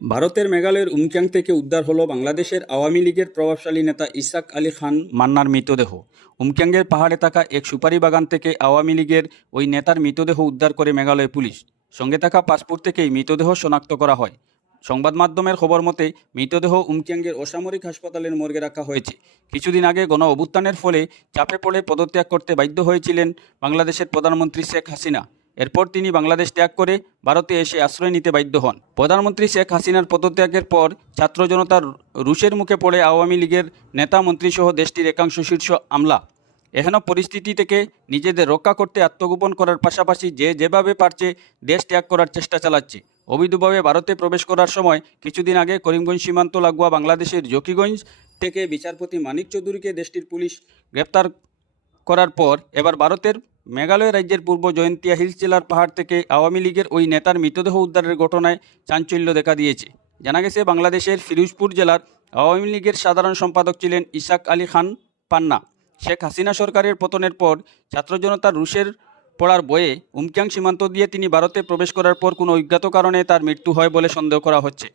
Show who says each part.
Speaker 1: ভারতের মেঘালয়ের উমক্যাং থেকে উদ্ধার হলো বাংলাদেশের আওয়ামী লীগের প্রভাবশালী নেতা ইসাক আলী খান মান্নার মৃতদেহ। উমক্যাংয়ের পাহাড়ে থাকা এক সুপারি বাগান থেকে আওয়ামী লীগের ওই নেতার মৃতদেহ উদ্ধার করে মেঘালয় পুলিশ। সঙ্গে থাকা পাসপোর্ট থেকেই মৃতদেহ শনাক্ত করা হয়। সংবাদ মাধ্যমের খবর মতে, মৃতদেহ উমক্যাংয়ের অসামরিক হাসপাতালের মর্গে রাখা হয়েছে। কিছুদিন আগে গণ অভ্যুত্থানের ফলে চাপে পড়ে পদত্যাগ করতে বাধ্য হয়েছিলেন বাংলাদেশের প্রধানমন্ত্রী শেখ হাসিনা। এরপর তিনি বাংলাদেশ ত্যাগ করে ভারতে এসে আশ্রয় নিতে বাধ্য হন। প্রধানমন্ত্রী শেখ হাসিনার পদত্যাগের পর ছাত্র জনতার রুশের মুখে পড়ে আওয়ামী লীগের নেতা মন্ত্রীসহ দেশটির একাংশ শীর্ষ আমলা। এহেন পরিস্থিতি থেকে নিজেদের রক্ষা করতে আত্মগোপন করার পাশাপাশি যে যেভাবে পারছে দেশ ত্যাগ করার চেষ্টা চালাচ্ছে। অবৈধভাবে ভারতে প্রবেশ করার সময় কিছুদিন আগে করিমগঞ্জ সীমান্ত লাগোয়া বাংলাদেশের জকিগঞ্জ থেকে বিচারপতি মানিক চৌধুরীকে দেশটির পুলিশ গ্রেপ্তার করার পর এবার ভারতের মেঘালয় রাজ্যের পূর্ব জয়ন্তিয়া হিলস জেলার পাহাড় থেকে আওয়ামী লীগের ওই নেতার মৃতদেহ উদ্ধারের ঘটনায় চাঞ্চল্য দেখা দিয়েছে। জানা গেছে, বাংলাদেশের ফিরোজপুর জেলার আওয়ামী লীগের সাধারণ সম্পাদক ছিলেন ইসাক আলী খান পান্না। শেখ হাসিনা সরকারের পতনের পর ছাত্র জনতার রুশের পড়ার বয়ে উমক্যাং সীমান্ত দিয়ে তিনি ভারতে প্রবেশ করার পর কোনো অজ্ঞাত কারণে তার মৃত্যু হয় বলে সন্দেহ করা হচ্ছে।